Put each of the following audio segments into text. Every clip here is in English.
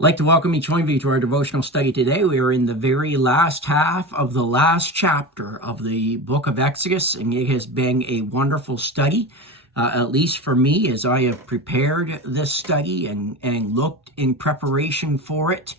I'd like to welcome each one of you to our devotional study today. We are in the very last half of the last chapter of the book of Exodus, and it has been a wonderful study, at least for me, as I have prepared this study and looked in preparation for it.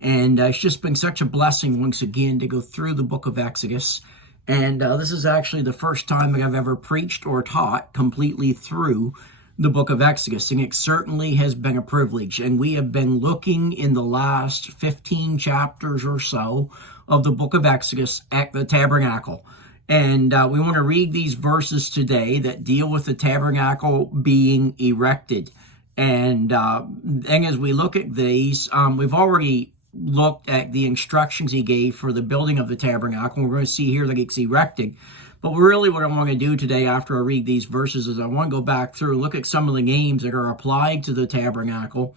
And it's just been such a blessing once again to go through the book of Exodus. And this is actually the first time that I've ever preached or taught completely through the book of Exodus, and it certainly has been a privilege. And we have been looking in the last 15 chapters or so of the book of Exodus at the tabernacle. And we want to read these verses today that deal with the tabernacle being erected. And as we look at these, we've already looked at the instructions he gave for the building of the tabernacle. We're going to see here that it's erected. But really what I want to do today after I read these verses is I want to go back through and look at some of the names that are applied to the tabernacle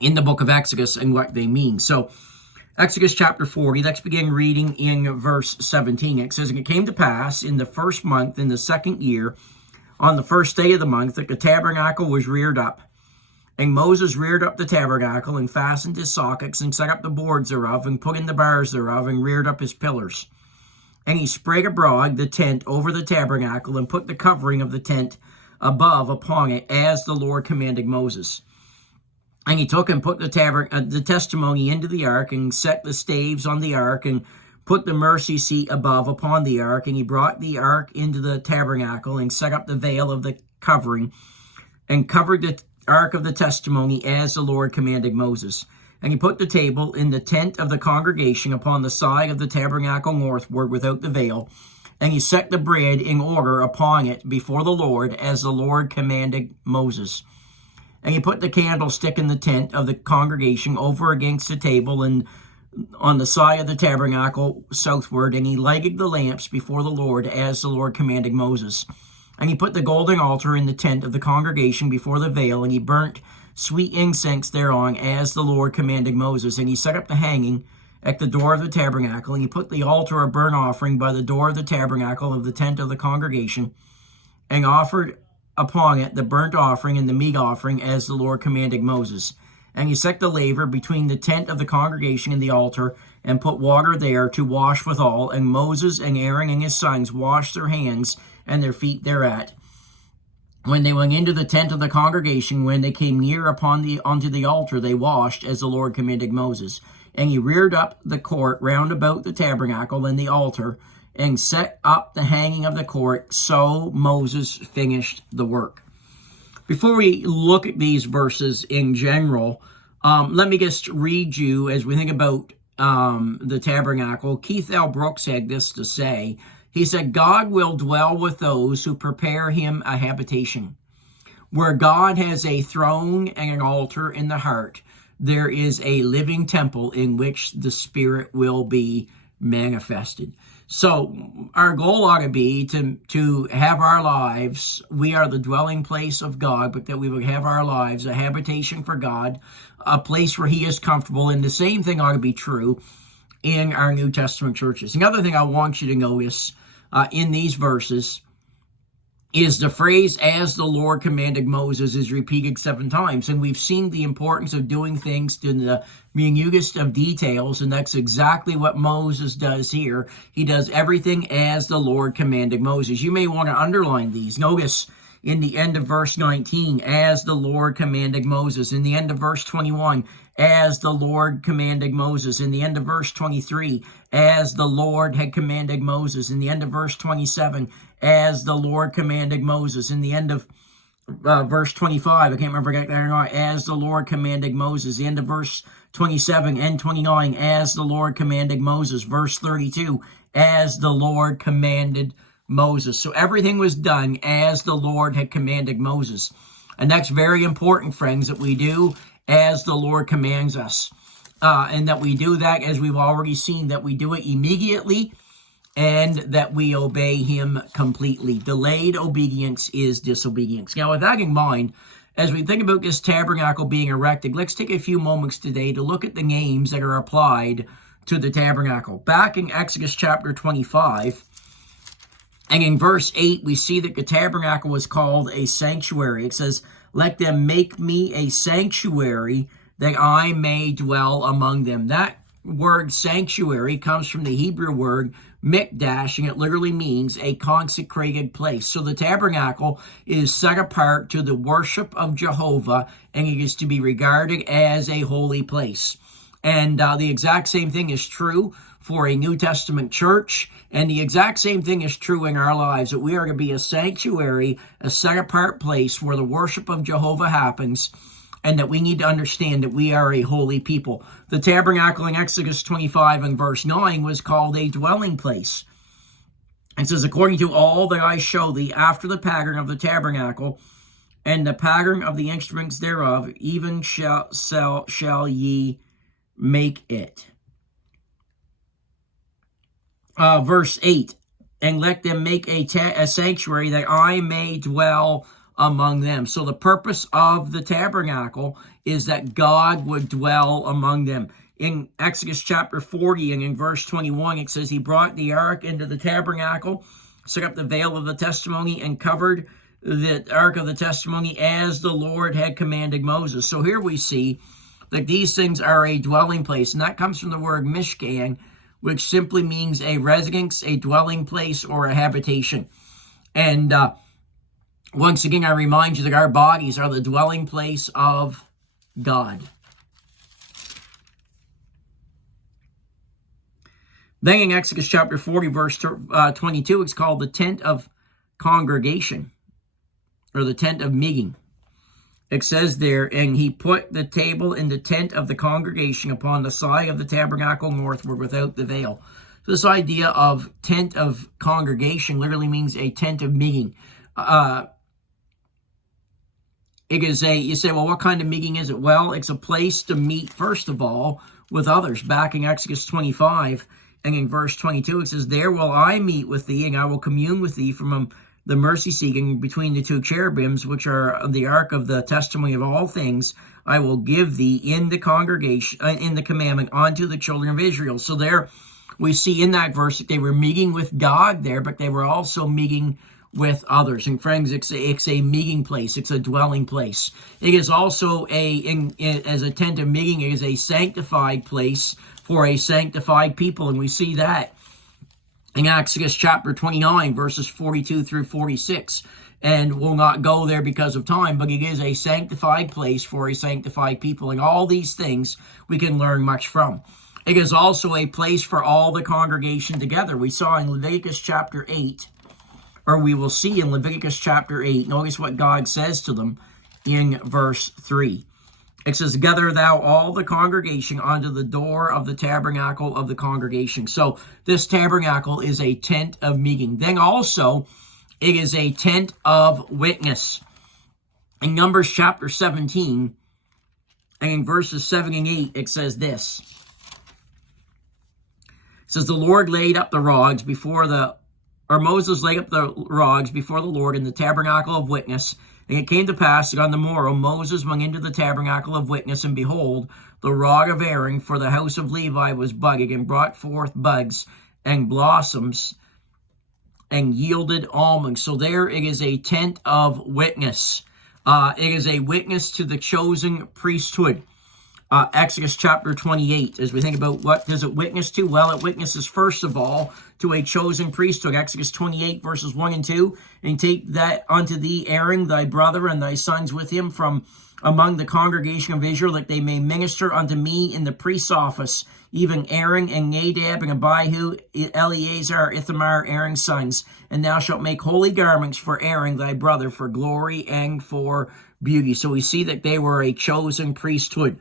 in the book of Exodus and what they mean. So Exodus chapter 40, let's begin reading in verse 17. It says, "And it came to pass in the first month, in the second year, on the first day of the month, that the tabernacle was reared up. And Moses reared up the tabernacle and fastened his sockets and set up the boards thereof and put in the bars thereof and reared up his pillars. And he spread abroad the tent over the tabernacle and put the covering of the tent above upon it, as the Lord commanded Moses. And he took and put the testimony into the ark and set the staves on the ark and put the mercy seat above upon the ark. And he brought the ark into the tabernacle and set up the veil of the covering and covered the ark of the testimony, as the Lord commanded Moses. And he put the table in the tent of the congregation upon the side of the tabernacle northward without the veil. And he set the bread in order upon it before the Lord, as the Lord commanded Moses. And he put the candlestick in the tent of the congregation over against the table and on the side of the tabernacle southward. And he lighted the lamps before the Lord, as the Lord commanded Moses. And he put the golden altar in the tent of the congregation before the veil, and he burnt sweet incense thereon, as the Lord commanded Moses. And he set up the hanging at the door of the tabernacle, and he put the altar of burnt offering by the door of the tabernacle of the tent of the congregation, and offered upon it the burnt offering and the meat offering, as the Lord commanded Moses. And he set the laver between the tent of the congregation and the altar, and put water there to wash withal. And Moses and Aaron and his sons washed their hands and their feet thereat. When they went into the tent of the congregation, when they came near unto the altar, they washed, as the Lord commanded Moses. And he reared up the court round about the tabernacle and the altar, and set up the hanging of the court. So Moses finished the work." Before we look at these verses in general, let me just read you, as we think about the tabernacle. Keith L. Brooks had this to say. He said, "God will dwell with those who prepare him a habitation. Where God has a throne and an altar in the heart, there is a living temple in which the Spirit will be manifested." So our goal ought to be to have our lives, we are the dwelling place of God, but that we would have our lives a habitation for God, a place where he is comfortable. And the same thing ought to be true in our New Testament churches. Another thing I want you to notice in these verses is the phrase, "as the Lord commanded Moses," is repeated 7 times. And we've seen the importance of doing things to the minutest of details, and that's exactly what Moses does here. He does everything as the Lord commanded Moses. You may want to underline these. Notice in the end of verse 19, "as the Lord commanded Moses." In the end of verse 21, "as the Lord commanded Moses." In the end of verse 23, "as the Lord had commanded Moses." In the end of verse 27, "as the Lord commanded Moses." In the end of verse 25, I can't remember that or not, "as the Lord commanded Moses." The end of verse 27 and 29, "as the Lord commanded Moses." Verse 32, "as the Lord commanded Moses." So everything was done as the Lord had commanded Moses. And that's very important, friends, that we do as the Lord commands us. And that we do that, as we've already seen, that we do it immediately and that we obey him completely. Delayed obedience is disobedience. Now, with that in mind, as we think about this tabernacle being erected, let's take a few moments today to look at the names that are applied to the tabernacle. Back in Exodus chapter 25, and in verse 8, we see that the tabernacle was called a sanctuary. It says, "Let them make me a sanctuary that I may dwell among them. That word sanctuary comes from the Hebrew word mikdash, and it literally means a consecrated place. So the tabernacle is set apart to the worship of Jehovah, and it is to be regarded as a holy place. And the exact same thing is true for a New Testament church, and the exact same thing is true in our lives, that we are to be a sanctuary, a set-apart place where the worship of Jehovah happens, and that we need to understand that we are a holy people. The tabernacle in Exodus 25 and verse 9 was called a dwelling place. It says, according to all that I show thee after the pattern of the tabernacle, and the pattern of the instruments thereof, even shall ye make it. Verse 8, and let them make a sanctuary that I may dwell among them. So the purpose of the tabernacle is that God would dwell among them. In Exodus chapter 40 and in verse 21, it says, he brought the ark into the tabernacle, set up the veil of the testimony, and covered the ark of the testimony as the Lord had commanded Moses. So here we see that these things are a dwelling place, and that comes from the word mishkan, which simply means a residence, a dwelling place, or a habitation. And once again, I remind you that our bodies are the dwelling place of God. Then in Exodus chapter 40, verse 22, it's called the tent of congregation, or the tent of meeting. It says there, and he put the table in the tent of the congregation upon the side of the tabernacle northward without the veil. So this idea of tent of congregation literally means a tent of meeting. It is you say, well, what kind of meeting is it? Well, it's a place to meet, first of all, with others. Back in Exodus 25 and in verse 22, it says, there will I meet with thee, and I will commune with thee from the mercy seeking between the two cherubims, which are the ark of the testimony of all things. I will give thee in the congregation, in the commandment unto the children of Israel. So there we see in that verse that they were meeting with God there, but they were also meeting with others. And friends, it's a meeting place. It's a dwelling place. It is also as a tent of meeting, it is a sanctified place for a sanctified people. And we see that in Exodus chapter 29, verses 42 through 46. And we'll not go there because of time, but it is a sanctified place for a sanctified people. And all these things we can learn much from. It is also a place for all the congregation together. We saw in Leviticus chapter 8, or we will see in Leviticus chapter 8, notice what God says to them in verse 3. It says, gather thou all the congregation unto the door of the tabernacle of the congregation. So this tabernacle is a tent of meeting. Then also, it is a tent of witness. In Numbers chapter 17, and in verses 7 and 8, it says this. It says, the Lord laid up the rods Moses laid up the rods before the Lord in the tabernacle of witness. And it came to pass that on the morrow Moses went into the tabernacle of witness, and behold, the rod of Aaron for the house of Levi was budded, and brought forth buds and blossoms, and yielded almonds. So there it is a tent of witness. It is a witness to the chosen priesthood. Exodus chapter 28, as we think about what does it witness to? Well, it witnesses first of all to a chosen priesthood. Exodus 28 verses 1 and 2, and take that unto thee Aaron thy brother and thy sons with him from among the congregation of Israel, that they may minister unto me in the priest's office, even Aaron and Nadab and Abihu, Eleazar, Ithamar, Aaron's sons. And thou shalt make holy garments for Aaron thy brother, for glory and for beauty. So we see that they were a chosen priesthood.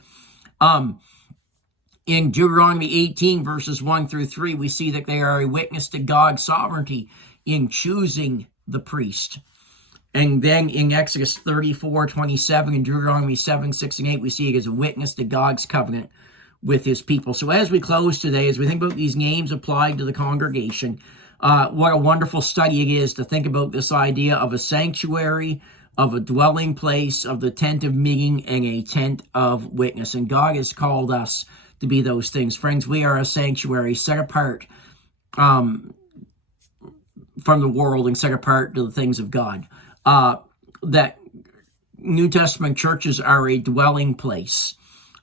In Deuteronomy 18, verses 1 through 3, we see that they are a witness to God's sovereignty in choosing the priest. And then in Exodus 34, 27, and Deuteronomy 7, 6, and 8, we see it as a witness to God's covenant with his people. So as we close today, as we think about these names applied to the congregation, what a wonderful study it is to think about this idea of a sanctuary, of a dwelling place, of the tent of meeting, and a tent of witness. And God has called us to be those things. Friends, we are a sanctuary set apart from the world and set apart to the things of God. That New Testament churches are a dwelling place.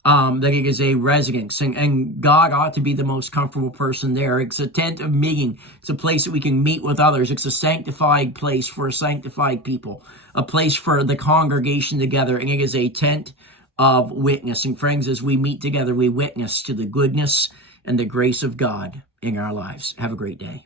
that it is a residence, and God ought to be the most comfortable person there. It's a tent of meeting. It's a place that we can meet with others. It's a sanctified place for sanctified people, a place for the congregation together, and it is a tent of witness. And friends, as we meet together, we witness to the goodness and the grace of God in our lives. Have a great day.